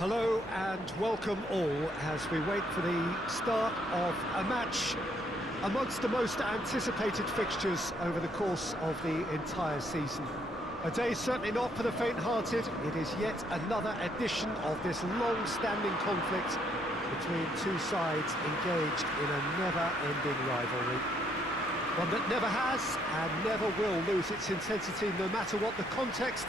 Hello and welcome all as we wait for the start of a match amongst the most anticipated fixtures over the course of the entire season. A day certainly not for the faint-hearted. It is yet another edition of this long-standing conflict between two sides engaged in a never-ending rivalry. One that never has and never will lose its intensity no matter what the context,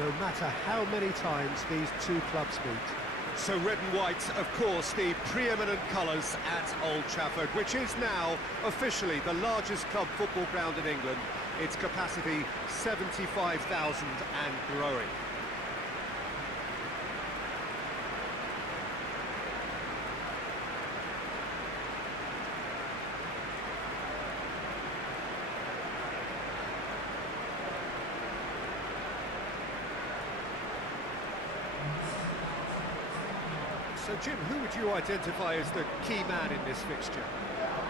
no matter how many times these two clubs meet. So red and white, of course, the preeminent colours at Old Trafford, which is now officially the largest club football ground in England. Its capacity 75,000 and growing. So, Jim, who would you identify as the key man in this fixture?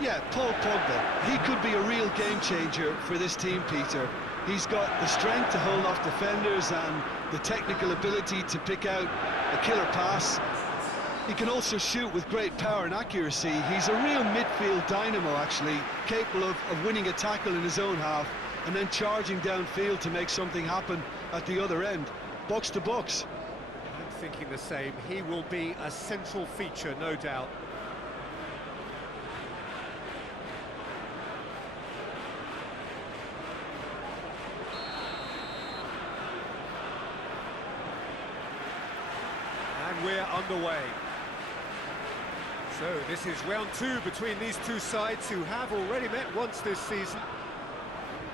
Yeah, Paul Pogba. He could be a real game changer for this team, Peter. He's got the strength to hold off defenders and the technical ability to pick out a killer pass. He can also shoot with great power and accuracy. He's a real midfield dynamo, actually, capable of winning a tackle in his own half and then charging downfield to make something happen at the other end. Box to box. Thinking the same. He will be a central feature, no doubt. And we're underway. So this is round two between these two sides who have already met once this season.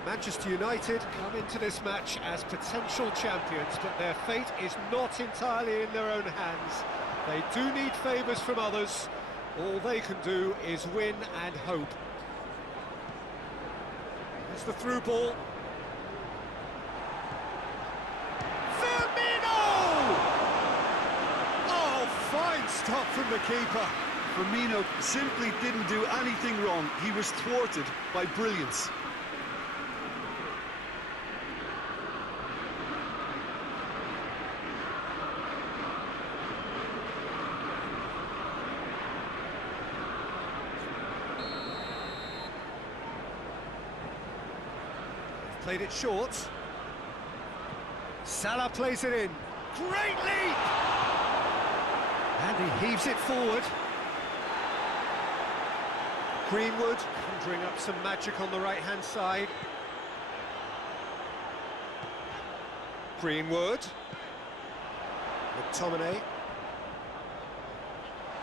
Manchester United come into this match as potential champions, but their fate is not entirely in their own hands. They do need favours from others. All they can do is win and hope. It's the through ball. Firmino! Oh, fine stop from the keeper. Firmino simply didn't do anything wrong. He was thwarted by brilliance. Played it short. Salah plays it in. Great leap! And he heaves it forward. Greenwood conjuring up some magic on the right-hand side. Greenwood. McTominay.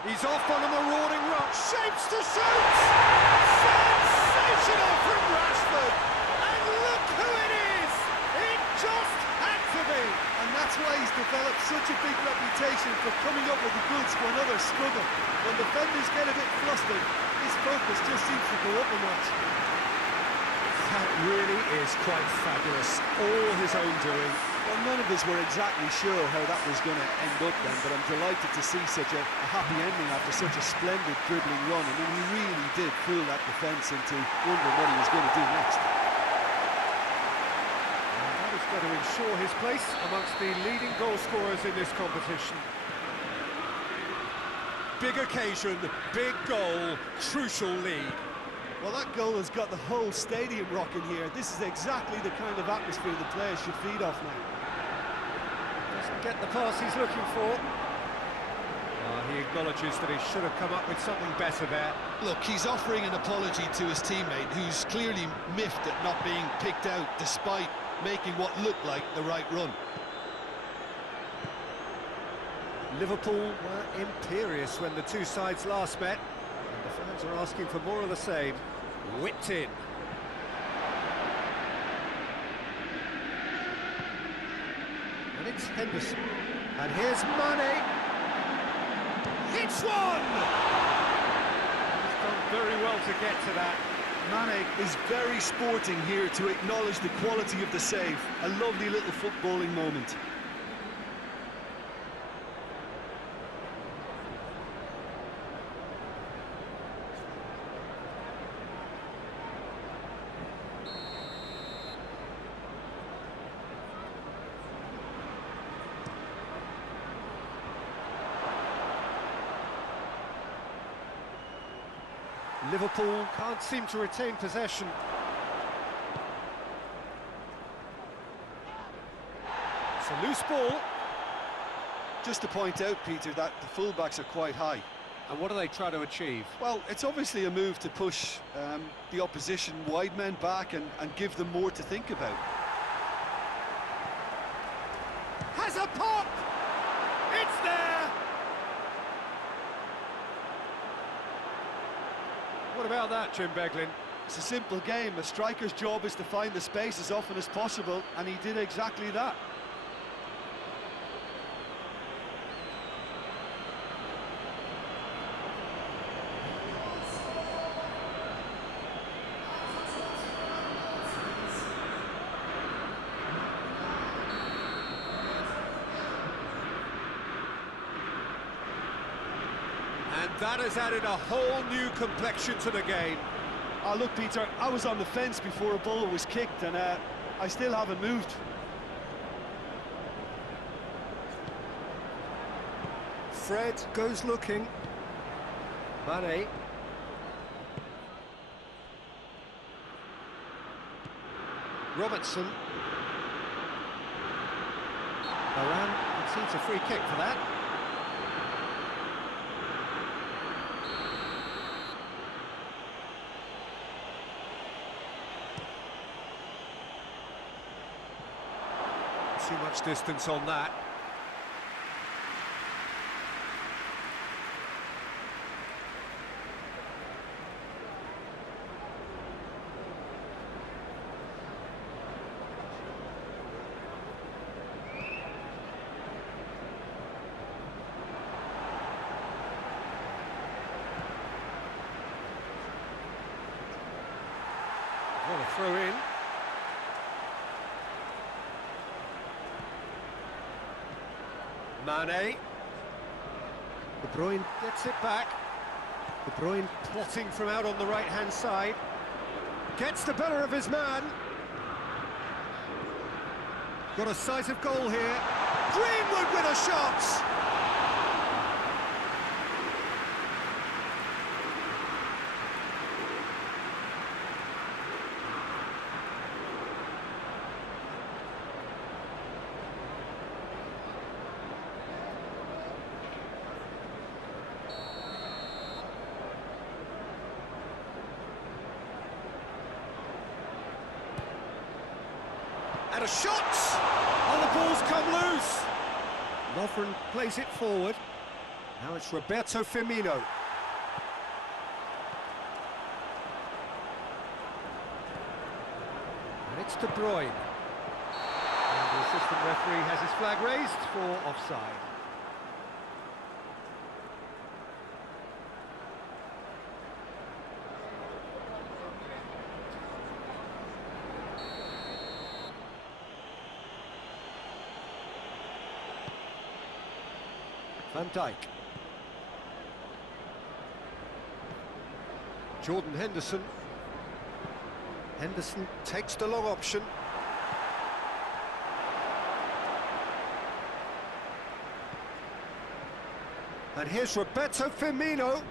He's off on a marauding run. Shapes to shoot! Sensational from Rashford! Look who it is! It just had to be! And that's why he's developed such a big reputation for coming up with the goods when others struggle. When defenders get a bit flustered, his focus just seems to go up a notch. That really is quite fabulous. All his own doing. Well, none of us were exactly sure how that was going to end up then, but I'm delighted to see such a happy ending after such a splendid dribbling run. I mean, he really did fool that defence into wondering what he was going to do next. Got to ensure his place amongst the leading goal scorers in this competition. Big occasion, big goal, crucial lead. Well, that goal has got the whole stadium rocking here. This is exactly the kind of atmosphere the players should feed off now. Doesn't get the pass he's looking for. He acknowledges that he should have come up with something better there. Look, he's offering an apology to his teammate, who's clearly miffed at not being picked out despite making what looked like the right run. Liverpool were imperious when the two sides last met, and the fans are asking for more of the same. Whipped in. And it's Henderson. And here's Mane. Hits one! He's done very well to get to that. Mane is very sporting here to acknowledge the quality of the save. A lovely little footballing moment. Liverpool can't seem to retain possession. It's a loose ball. Just to point out, Peter, that the fullbacks are quite high. And what do they try to achieve? Well, it's obviously a move to push the opposition wide men back and give them more to think about. Has a pop! It's there! What about that, Jim Beglin? It's a simple game. A striker's job is to find the space as often as possible, and he did exactly that. And that has added a whole new complexion to the game. Look, Peter, I was on the fence before a ball was kicked, and I still haven't moved. Fred goes looking. Mane. Robertson. Varane concedes a free kick for that. Too much distance on that. What a throw in. Mane. De Bruyne gets it back. De Bruyne plotting from out on the right-hand side. Gets the better of his man. Got a sight of goal here. Greenwood with a shot! And a shot! Oh, the ball's come loose! Lovren plays it forward. Now it's Roberto Firmino. And it's De Bruyne. And the assistant referee has his flag raised for offside. Van Dijk. Jordan Henderson. Henderson takes the long option. And here's Roberto Firmino.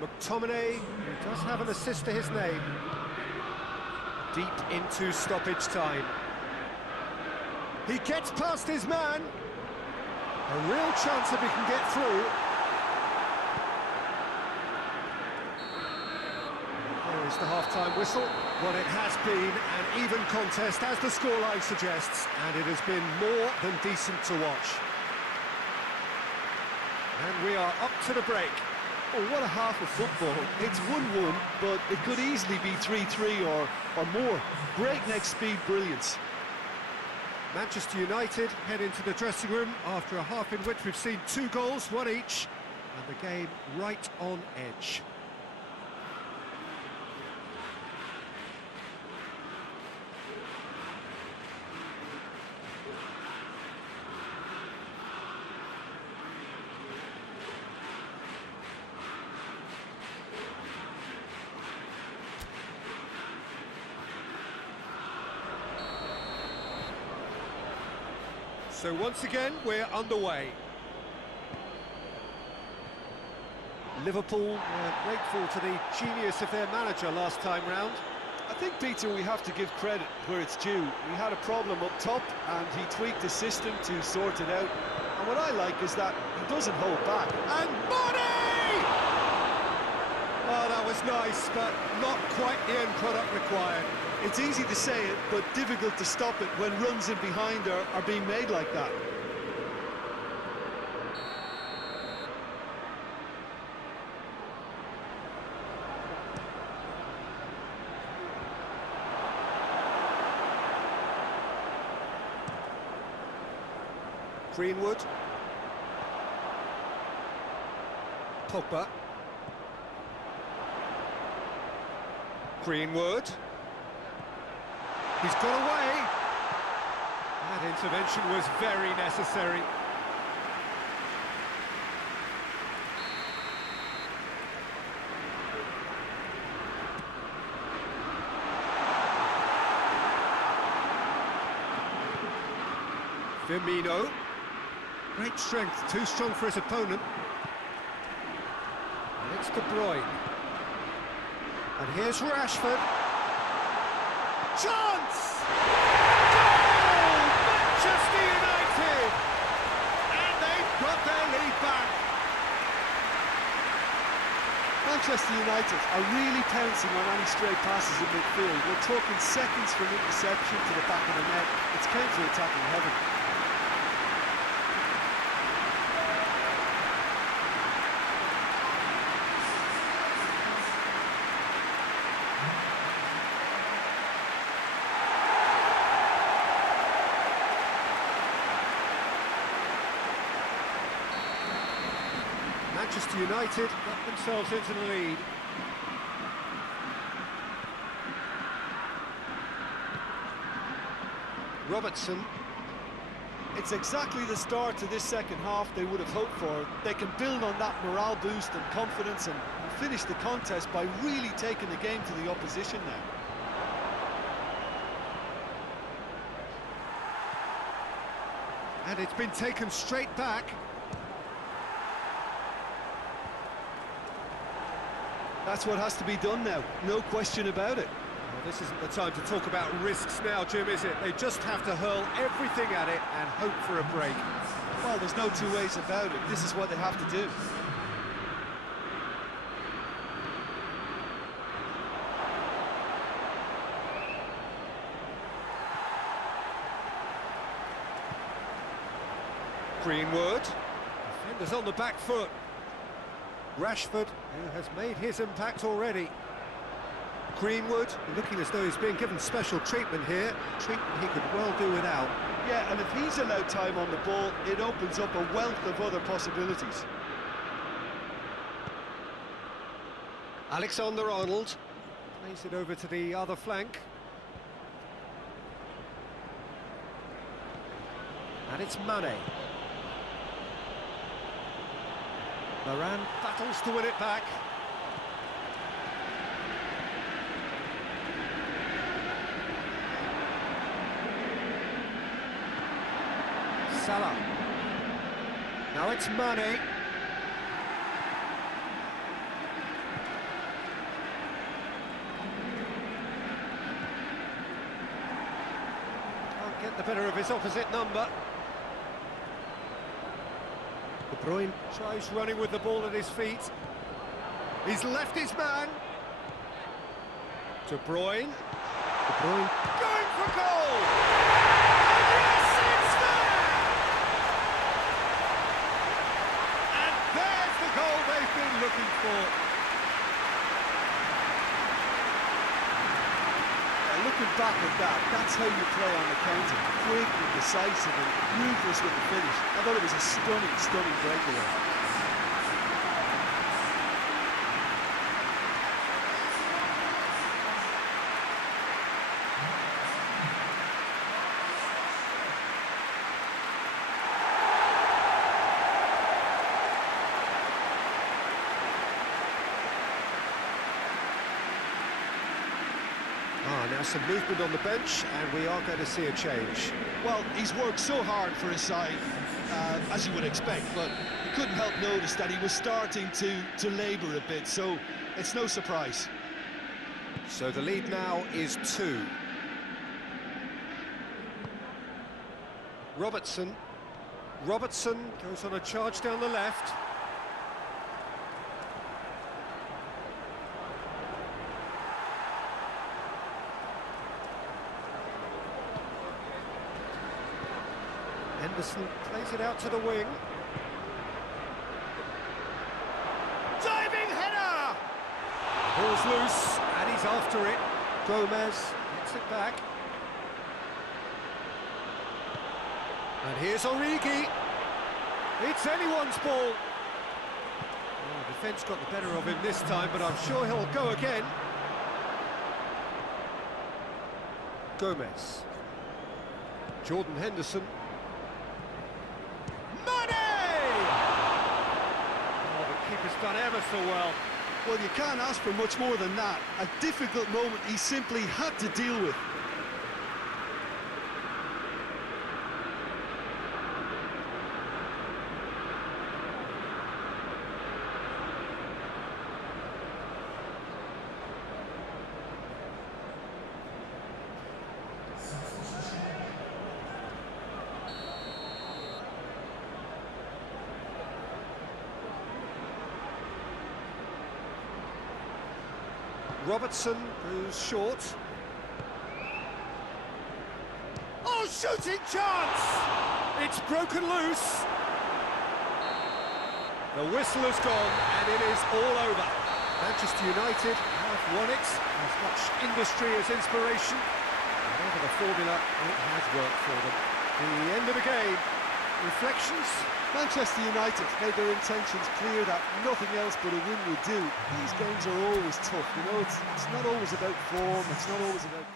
McTominay, who does have an assist to his name. Deep into stoppage time. He gets past his man. A real chance if he can get through. There is the half-time whistle. Well, it has been an even contest, as the scoreline suggests, and it has been more than decent to watch. And we are up to the break. Oh, what a half of football. It's 1-1, but it could easily be 3-3 or more. Breakneck speed brilliance. Manchester United head into the dressing room after a half in which we've seen 2 goals, 1 each, and the game right on edge. So once again, we're underway. Liverpool were grateful to the genius of their manager last time round. I think, Peter, we have to give credit where it's due. We had a problem up top, and he tweaked the system to sort it out. And what I like is that he doesn't hold back. And money! Oh, that was nice, but not quite the end product required. It's easy to say it, but difficult to stop it when runs in behind are being made like that. Greenwood. Pogba. Greenwood. He's got away. That intervention was very necessary. Firmino. Great strength, too strong for his opponent. And it's De Bruyne. And here's Rashford. Chance! Goal! Manchester United! And they've got their lead back. Manchester United are really pouncing on any stray passes in midfield. We're talking seconds from interception to the back of the net. It's counter-attacking heaven. Manchester United got themselves into the lead. Robertson. It's exactly the start to this second half they would have hoped for. They can build on that morale boost and confidence and finish the contest by really taking the game to the opposition now. And it's been taken straight back. That's what has to be done now, no question about it. Well, this isn't the time to talk about risks now, Jim, is it? They just have to hurl everything at it and hope for a break. Well, there's no two ways about it. This is what they have to do. Greenwood. Defenders on the back foot. Rashford, who has made his impact already. Greenwood, looking as though he's being given special treatment here. Treatment he could well do without. Yeah, and if he's allowed time on the ball, it opens up a wealth of other possibilities. Alexander-Arnold plays it over to the other flank. And it's Mane. Varane battles to win it back. Salah. Now it's Mane. Can't get the better of his opposite number. De Bruyne tries running with the ball at his feet. He's left his man. De Bruyne. De Bruyne going for goal! And yes, it's there! And there's the goal they've been looking for. Looking back at that, that's how you play on the counter. Quick and decisive and ruthless with the finish. I thought it was a stunning, stunning breakaway. And now some movement on the bench, and we are going to see a change. Well, he's worked so hard for his side, as you would expect, but you couldn't help notice that he was starting to labour a bit, so it's no surprise. So the lead now is 2. Robertson goes on a charge down the left. Henderson plays it out to the wing. Diving header! Ball's loose, and he's after it. Gomez gets it back. And here's Origi. It's anyone's ball. Oh, defence got the better of him this time, but I'm sure he'll go again. Gomez. Jordan Henderson. Keeper's done ever so well. Well, you can't ask for much more than that. A difficult moment he simply had to deal with. Robertson goes short. Oh, shooting chance! It's broken loose. The whistle has gone, and it is all over. Manchester United have won it. As much industry as inspiration. Whatever the formula, it has worked for them. The end of the game. Reflections? Manchester United made their intentions clear that nothing else but a win would do. These games are always tough, you know, it's not always about form, it's not always about class.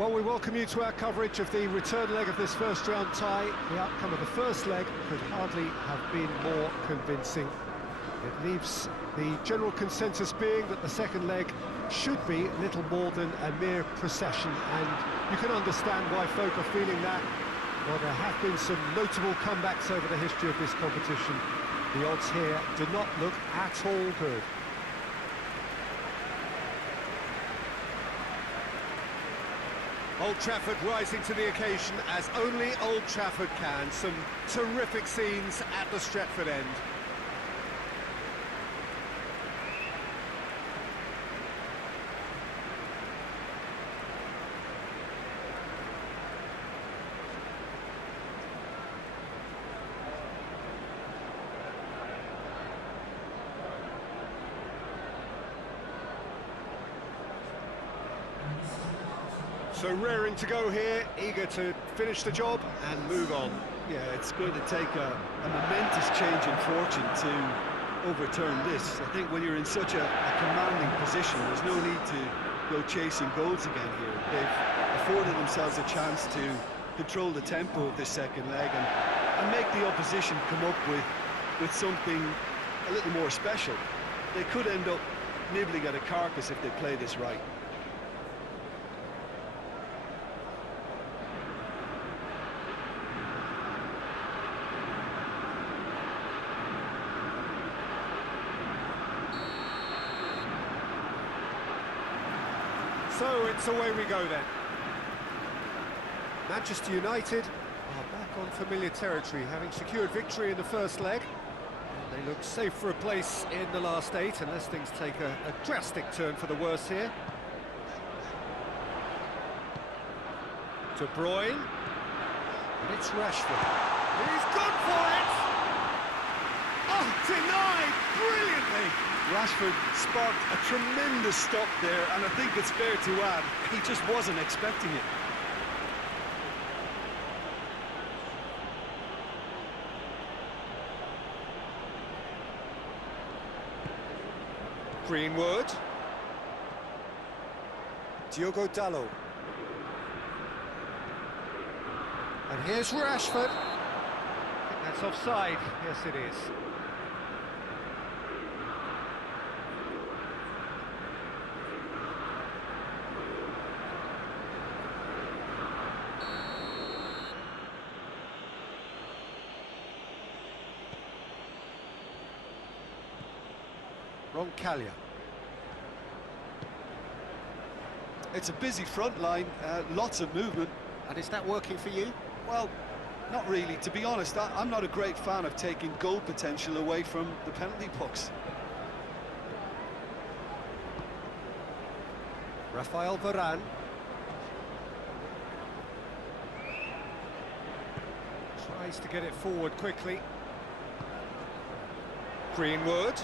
Well, we welcome you to our coverage of the return leg of this first round tie. The outcome of the first leg could hardly have been more convincing. It leaves the general consensus being that the second leg should be little more than a mere procession, and you can understand why folk are feeling that. Well, there have been some notable comebacks over the history of this competition. The odds here do not look at all good. Old Trafford rising to the occasion as only Old Trafford can. Some terrific scenes at the Stretford end. So raring to go here, eager to finish the job and move on. Yeah, it's going to take a momentous change in fortune to overturn this. I think when you're in such a commanding position, there's no need to go chasing goals again here. They've afforded themselves a chance to control the tempo of this second leg and make the opposition come up with something a little more special. They could end up nibbling at a carcass if they play this right. So it's away we go then. Manchester United are back on familiar territory, having secured victory in the first leg. And they look safe for a place in the last 8, unless things take a drastic turn for the worse here. De Bruyne. And it's Rashford. He's gone for it! Oh, denied brilliantly! Rashford sparked a tremendous stop there, and I think it's fair to add, he just wasn't expecting it. Greenwood. Diogo Dalot. And here's Rashford. I think that's offside. Yes, it is. Roncaglia. It's a busy front line, lots of movement. And is that working for you? Well, not really. To be honest, I'm not a great fan of taking goal potential away from the penalty box. Rafael Varane. Tries to get it forward quickly. Greenwood.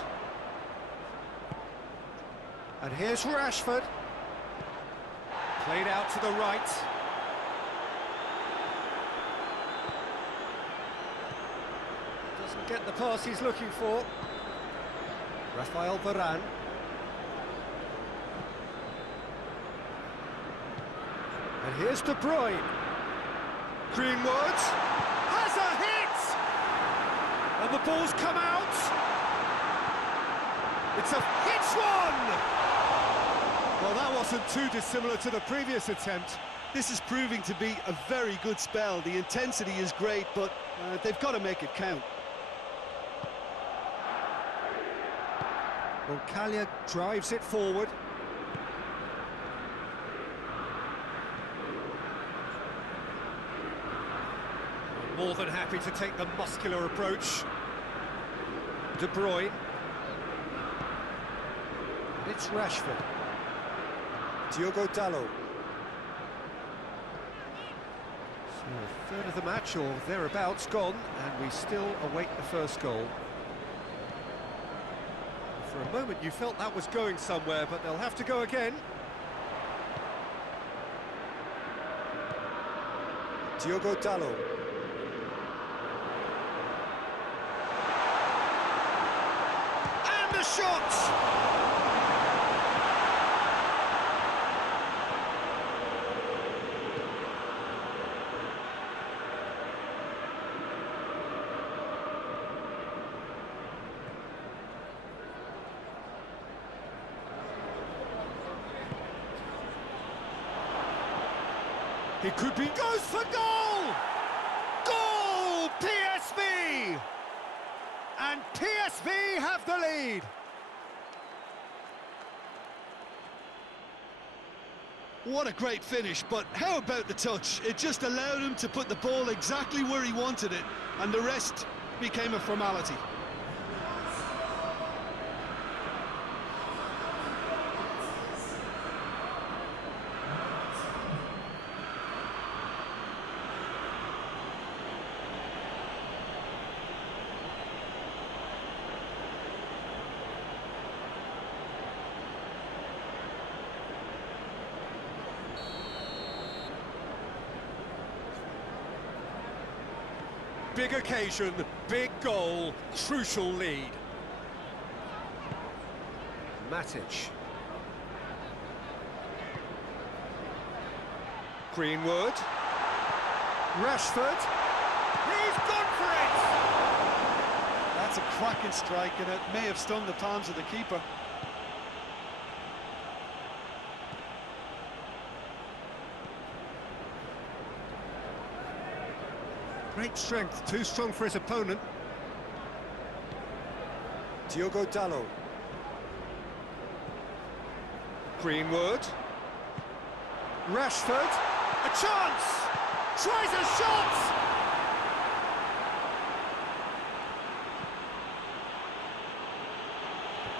And here's Rashford. Played out to the right. Doesn't get the pass he's looking for. Rafael Varane. And here's De Bruyne. Greenwood has a hit! And the ball's come out. It's a hit one! Well, that wasn't too dissimilar to the previous attempt. This is proving to be a very good spell. The intensity is great, but they've got to make it count. Roncaglia drives it forward. More than happy to take the muscular approach. De Bruyne. It's Rashford. Diogo Dalot. So a third of the match, or thereabouts, gone, and we still await the first goal. For a moment you felt that was going somewhere, but they'll have to go again. Diogo Dalot. And the shot! He could be... Goes for goal! Goal! PSV! And PSV have the lead. What a great finish, but how about the touch? It just allowed him to put the ball exactly where he wanted it, and the rest became a formality. Big occasion, big goal, crucial lead. Matic. Greenwood. Rashford. He's gone for it! That's a cracking strike, and it may have stung the palms of the keeper. Great strength, too strong for his opponent. Diogo Dalot. Greenwood. Rashford. A chance! Tries a shot!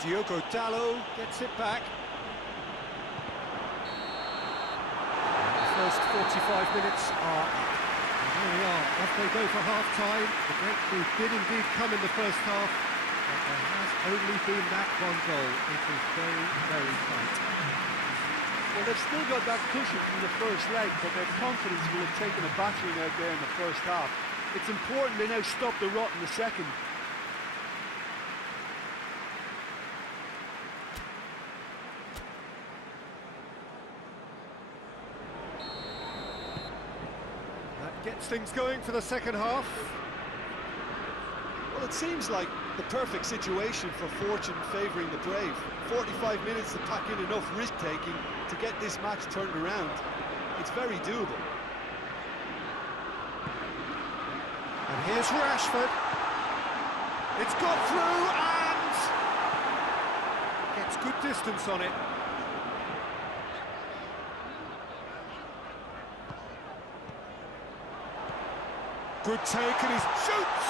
Diogo Dalot gets it back. The first 45 minutes are up. There we are, off they go for half-time. The breakthrough did indeed come in the first half, but there has only been that one goal. It was very, very tight. Well, they've still got that cushion from the first leg, but their confidence will have taken a battering out there in the first half. It's important they now stop the rot in the second. Gets things going for the second half. Well, it seems like the perfect situation for fortune favouring the brave. 45 minutes to pack in enough risk-taking to get this match turned around. It's very doable. And here's Rashford. It's got through and gets good distance on it. Good take, and he shoots!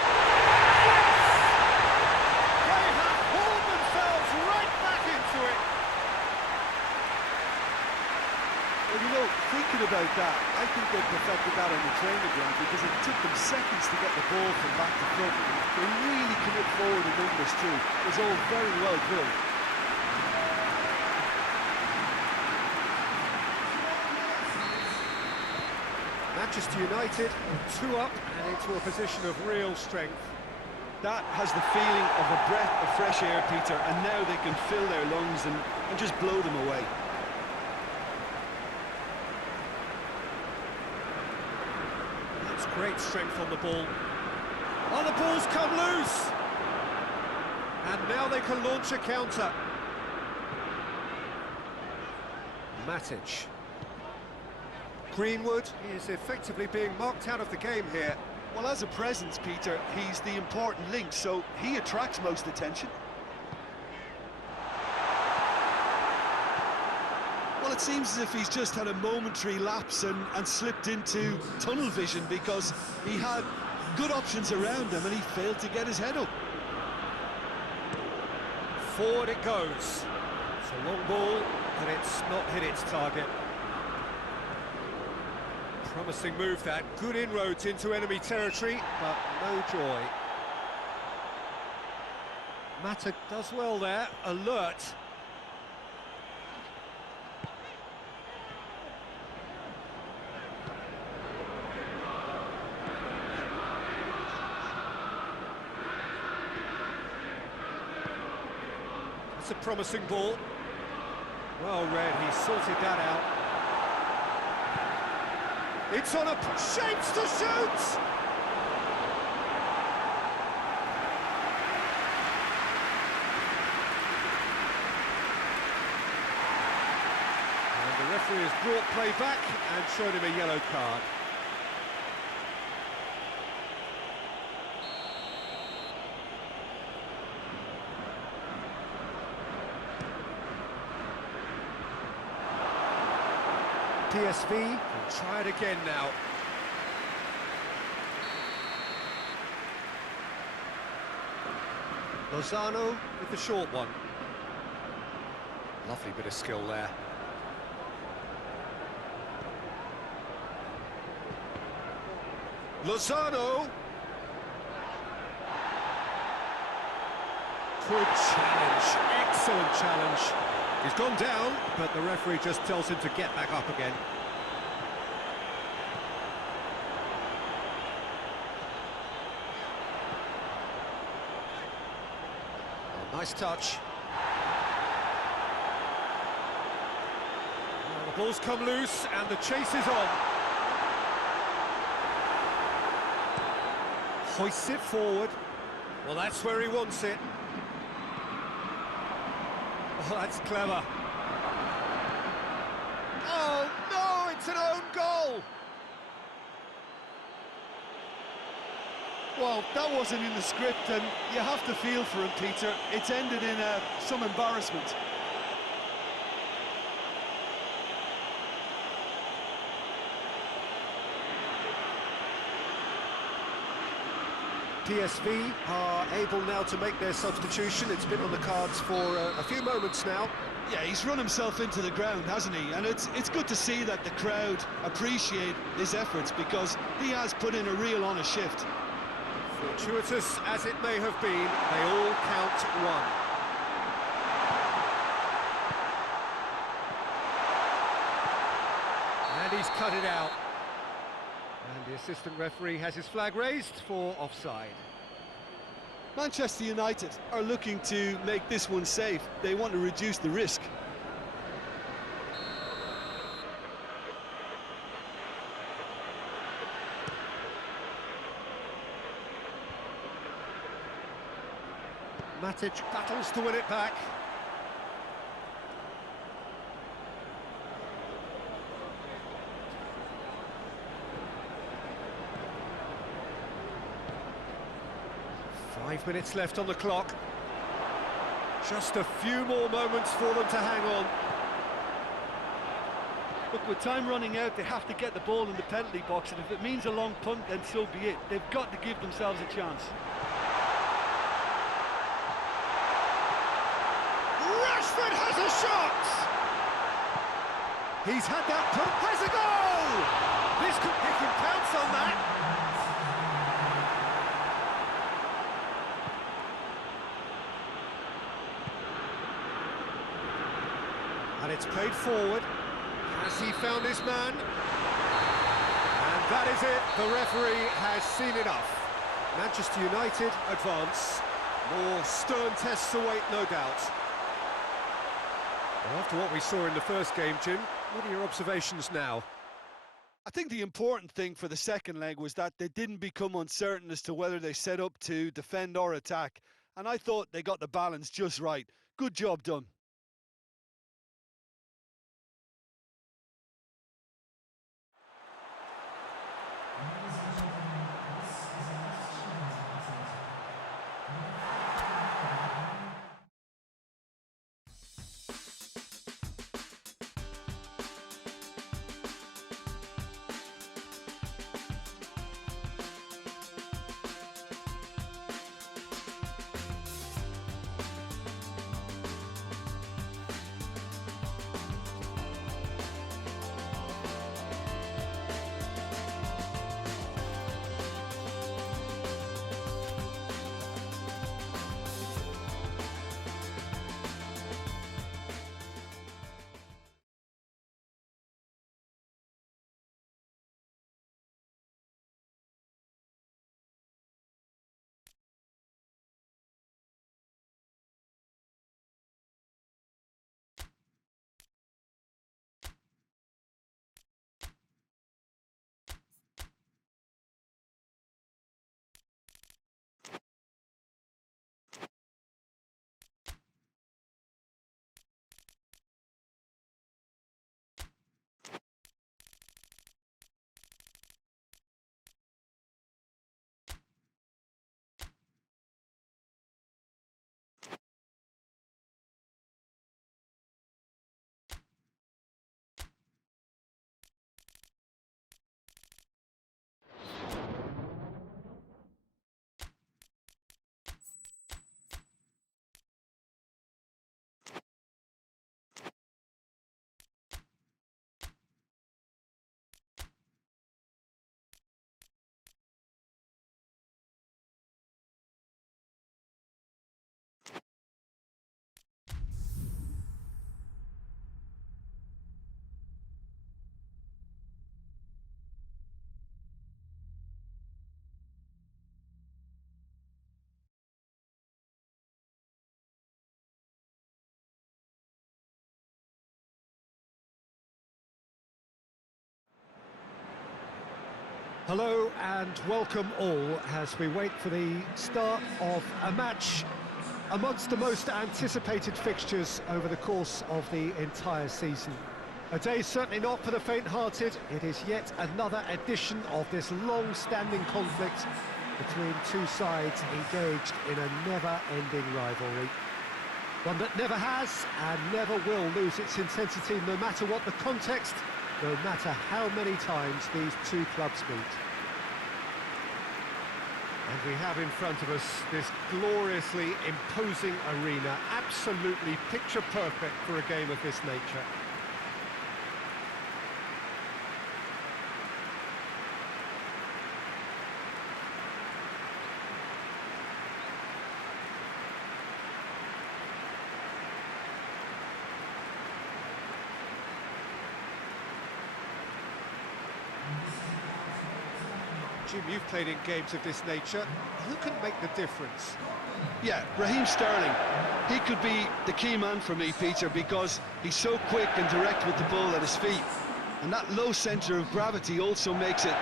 Yes! They have hauled themselves right back into it! Well, you know, thinking about that, I think they perfected that on the training ground because it took them seconds to get the ball from back to front. They really commit forward in numbers too. It was all very well drilled. Manchester United 2 up and into a position of real strength. That has the feeling of a breath of fresh air, Peter, and now they can fill their lungs and just blow them away. That's great strength on the ball. Oh, the ball's come loose! And now they can launch a counter. Matic. Greenwood is effectively being marked out of the game here. Well, as a presence, Peter, he's the important link, so he attracts most attention. Well, it seems as if he's just had a momentary lapse and slipped into tunnel vision because he had good options around him and he failed to get his head up. Forward it goes. It's a long ball, and it's not hit its target. Promising move that, good inroads into enemy territory, but no joy. Mata does well there, alert. That's a promising ball. Well read, he sorted that out. It's on a... shapes to shoot! And the referee has brought play back and shown him a yellow card. PSV We'll try it again now. Lozano with the short one. Lovely bit of skill there. Lozano! Good challenge, excellent challenge. He's gone down, but the referee just tells him to get back up again. Oh, nice touch. Well, the ball's come loose and the chase is on. Hoists it forward. Well, that's where he wants it. Oh, that's clever. Oh, no, it's an own goal! Well, that wasn't in the script, and you have to feel for him, Peter. It's ended in some embarrassment. PSV are able now to make their substitution. It's been on the cards for a few moments now. Yeah, he's run himself into the ground, hasn't he? And it's good to see that the crowd appreciate his efforts, because he has put in a real honest shift. Fortuitous as it may have been, they all count one. And he's cut it out. And the assistant referee has his flag raised for offside. Manchester United are looking to make this one safe. They want to reduce the risk. Matic battles to win it back. Five minutes left on the clock. Just a few more moments for them to hang on. Look, with time running out, they have to get the ball in the penalty box, and if it means a long punt, then so be it. They've got to give themselves a chance. Rashford has a shot! He's had that punt, has a goal! This could, he can pounce on that. And it's played forward. Has he found his man? And that is it. The referee has seen enough. Manchester United advance. More stern tests await, no doubt. Well, after what we saw in the first game, Jim, what are your observations now? I think the important thing for the second leg was that they didn't become uncertain as to whether they set up to defend or attack. And I thought they got the balance just right. Good job done. Hello and welcome all as we wait for the start of a match amongst the most anticipated fixtures over the course of the entire season. A day certainly not for the faint-hearted. It is yet another edition of this long-standing conflict between two sides engaged in a never-ending rivalry. One that never has and never will lose its intensity, no matter what the context, no matter how many times these two clubs meet. And we have in front of us this gloriously imposing arena, absolutely picture perfect for a game of this nature. Jim, you've played in games of this nature. Who can make the difference? Yeah, Raheem Sterling. He could be the key man for me, Peter, because he's so quick and direct with the ball at his feet. And that low centre of gravity also makes it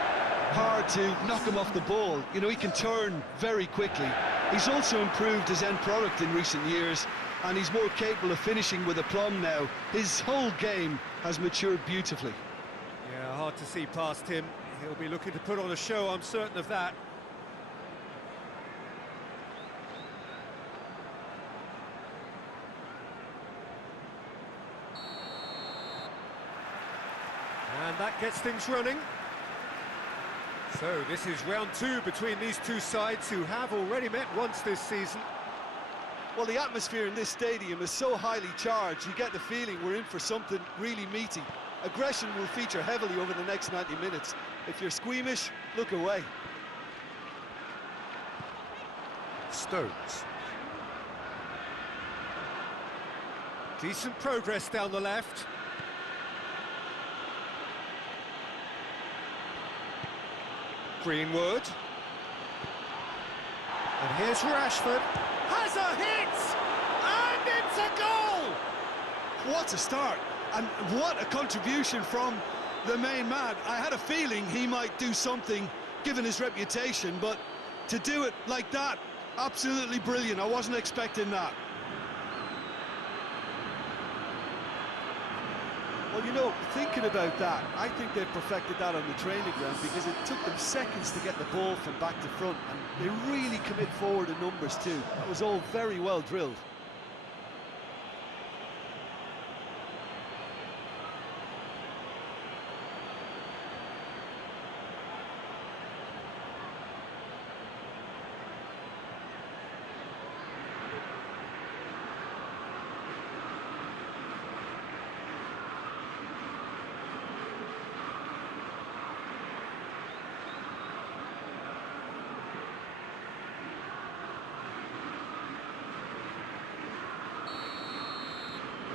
hard to knock him off the ball. You know, he can turn very quickly. He's also improved his end product in recent years, and he's more capable of finishing with aplomb now. His whole game has matured beautifully. Yeah, hard to see past him. He'll be looking to put on a show, I'm certain of that. And that gets things running. So this is round two between these two sides who have already met once this season. Well, the atmosphere in this stadium is so highly charged, you get the feeling we're in for something really meaty. Aggression will feature heavily over the next 90 minutes. If you're squeamish, look away. Stones. Decent progress down the left. Greenwood. And here's Rashford. Has a hit! And it's a goal! What a start! And what a contribution from the main man. I had a feeling he might do something, given his reputation, but to do it like that, absolutely brilliant. I wasn't expecting that. Well, you know, thinking about that, I think they've perfected that on the training ground because it took them seconds to get the ball from back to front, and they really commit forward in numbers too. That was all very well drilled.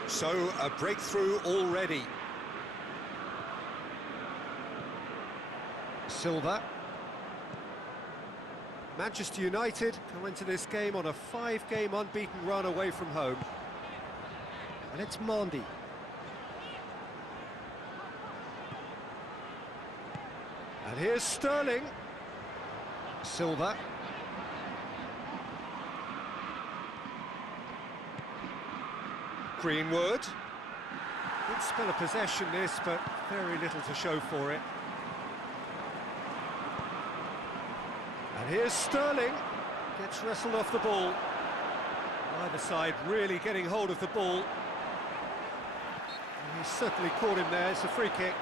So, a breakthrough already. Silva. Manchester United come into this game on a 5-game unbeaten run away from home. And it's Mandy. And here's Sterling. Silva. Greenwood. Good spell of possession this, but very little to show for it. And here's Sterling. Gets wrestled off the ball. Either side really getting hold of the ball. And he's certainly caught him there. It's a free kick.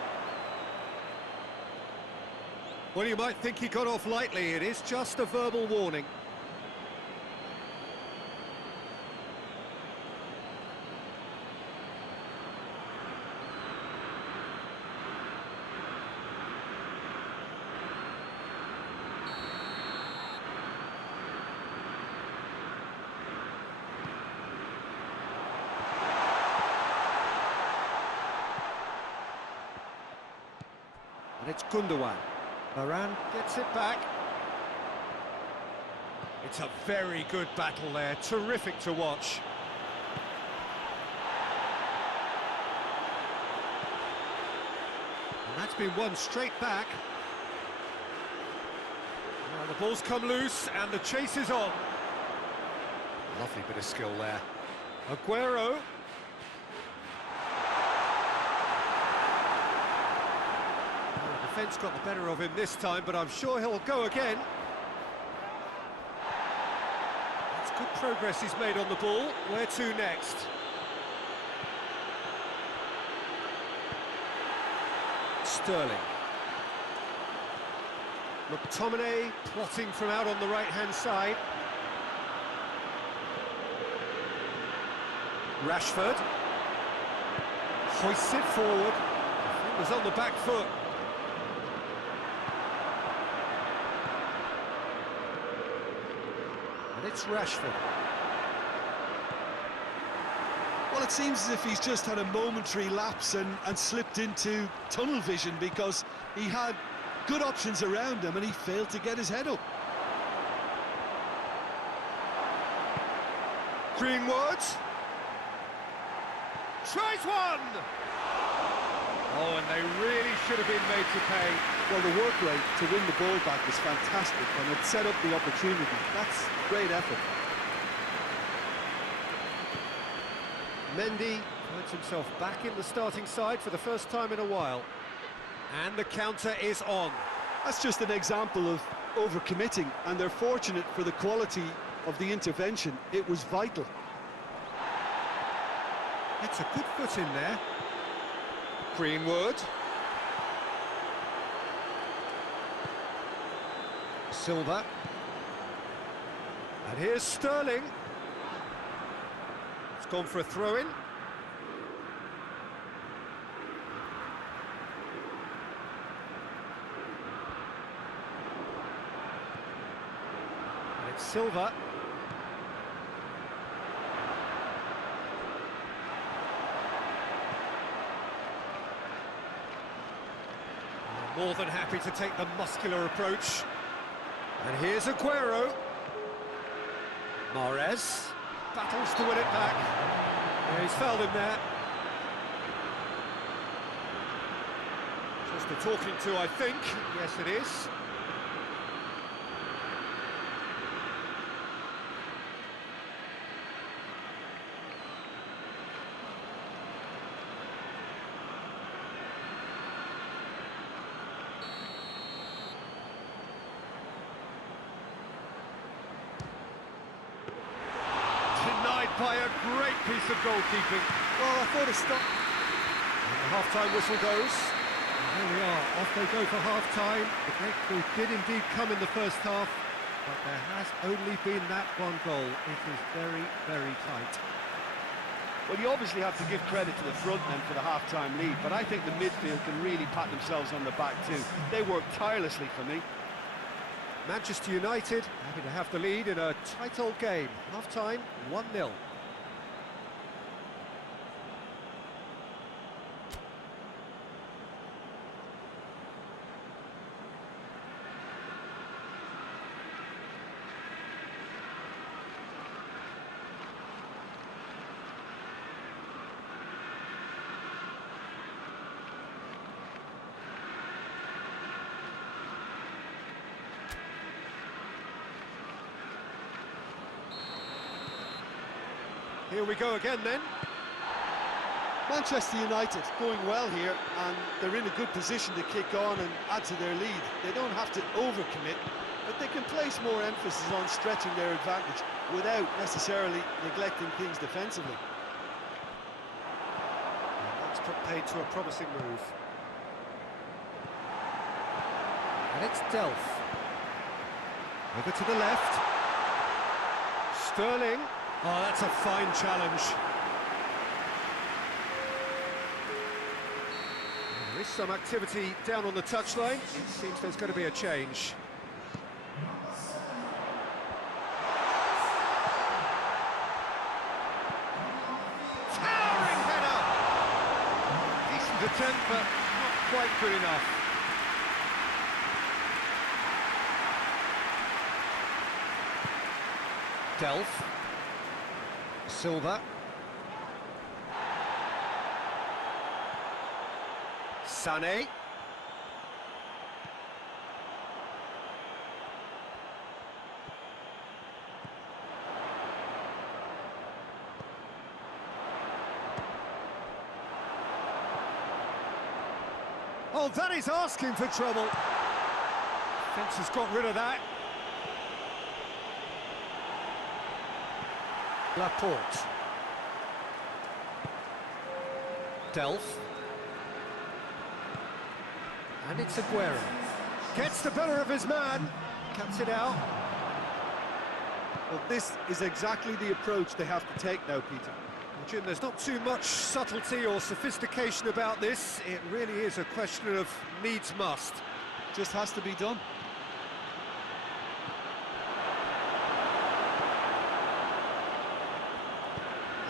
Well, you might think he got off lightly. It is just a verbal warning. And it's Gundogan. Varane gets it back. It's a very good battle there, terrific to watch. And that's been won straight back. The ball's come loose and the chase is on. Lovely bit of skill there. Aguero. Well, the defence got the better of him this time, but I'm sure he'll go again. That's good progress he's made on the ball. Where to next? Sterling. McTominay plotting from out on the right-hand side. Rashford hoists it forward. Was on the back foot. And it's Rashford. Well, it seems as if he's just had a momentary lapse and slipped into tunnel vision, because he had good options around him and he failed to get his head up. Greenwood tries one! Oh, and they really should have been made to pay. Well, the work rate to win the ball back was fantastic, and it set up the opportunity. That's great effort. Mendy finds himself back in the starting side for the first time in a while. And the counter is on. That's just an example of overcommitting, and they're fortunate for the quality of the intervention. It was vital. It's a good foot in there. Greenwood. Silva. And here's Sterling. It's gone for a throw-in. And it's Silva. More than happy to take the muscular approach. And here's Aguero. Mahrez battles to win it back. Yeah, he's fouled him there. Just a talking to, I think. Yes, it is. By a great piece of goalkeeping. Well, I thought it stopped. And the half-time whistle goes. And here we are, off they go for half-time. The breakthrough did indeed come in the first half, but there has only been that one goal. It is very, very tight. Well, you obviously have to give credit to the front men for the half-time lead, but I think the midfield can really pat themselves on the back too. They worked tirelessly for me. Manchester United happy to have the lead in a tight old game. Half-time, 1-0. Here we go again then. Manchester United going well here, and they're in a good position to kick on and add to their lead. They don't have to overcommit, but they can place more emphasis on stretching their advantage without necessarily neglecting things defensively. That's put paid to a promising move. And it's Delph. Over to the left. Sterling. Oh, that's a fine challenge. There is some activity down on the touchline. It seems there's going to be a change. Towering header! Decent attempt, but not quite good enough. Delph. Silva. Sané. Oh, that is asking for trouble. Defence has got rid of that. Laporte. Delph. And it's Aguero. Gets the better of his man. Cuts it out. Well, this is exactly the approach they have to take now, Peter. Well, Jim, there's not too much subtlety or sophistication about this. It really is a question of needs must. Just has to be done.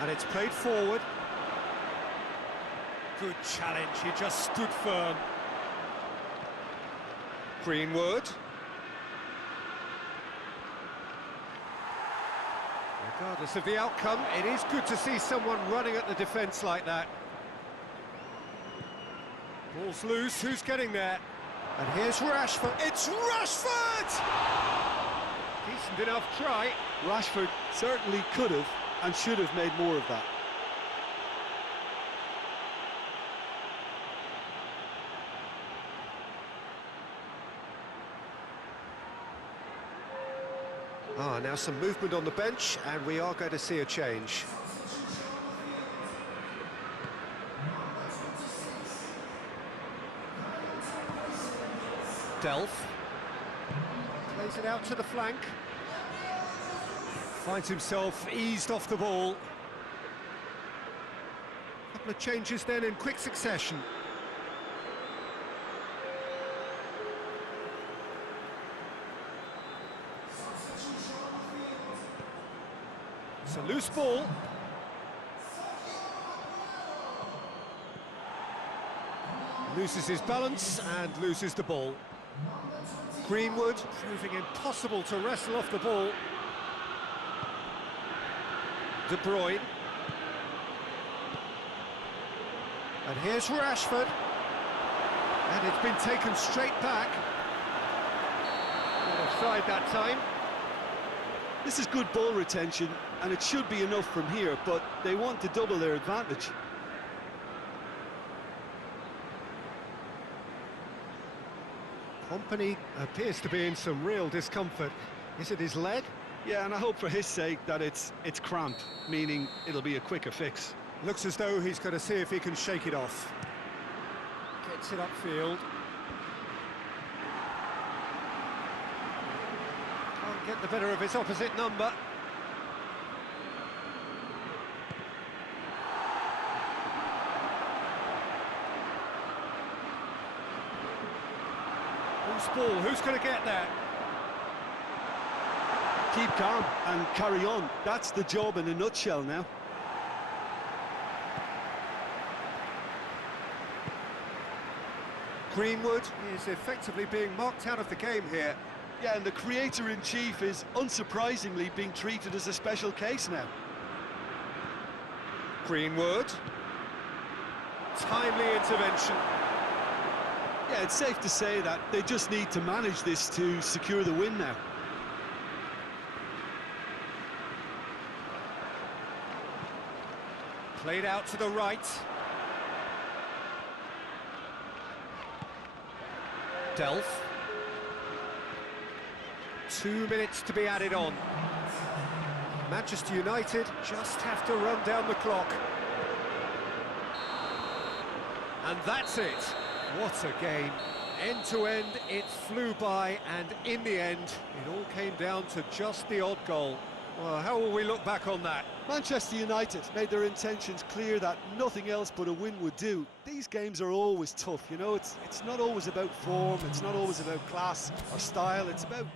And it's played forward. Good challenge, he just stood firm. Greenwood. Regardless of the outcome, it is good to see someone running at the defence like that. Ball's loose, who's getting there? And here's Rashford. It's Rashford! Decent enough try. Rashford certainly could have and should have made more of that. Now some movement on the bench, and we are going to see a change. Delph. Plays it out to the flank. Finds himself eased off the ball. A couple of changes then in quick succession. It's a loose ball. Loses his balance and loses the ball. Greenwood proving impossible to wrestle off the ball. De Bruyne. And here's Rashford. And it's been taken straight back. Not offside that time. This is good ball retention, and it should be enough from here, but they want to double their advantage. Company appears to be in some real discomfort. Is it his leg? Yeah, and I hope for his sake that it's cramp, meaning it'll be a quicker fix. Looks as though he's going to see if he can shake it off. Gets it upfield. Can't get the better of his opposite number. Loose ball, who's going to get there? Keep calm and carry on. That's the job in a nutshell now. Greenwood is effectively being marked out of the game here. Yeah, and the creator-in-chief is unsurprisingly being treated as a special case now. Greenwood. Timely intervention. Yeah, it's safe to say that they just need to manage this to secure the win now. Played out to the right. Delph. 2 minutes to be added on. Manchester United just have to run down the clock. And that's it. What a game. End to end, it flew by, and in the end, it all came down to just the odd goal. Well, how will we look back on that? Manchester United made their intentions clear that nothing else but a win would do. These games are always tough, you know, it's not always about form, it's not always about class or style, it's about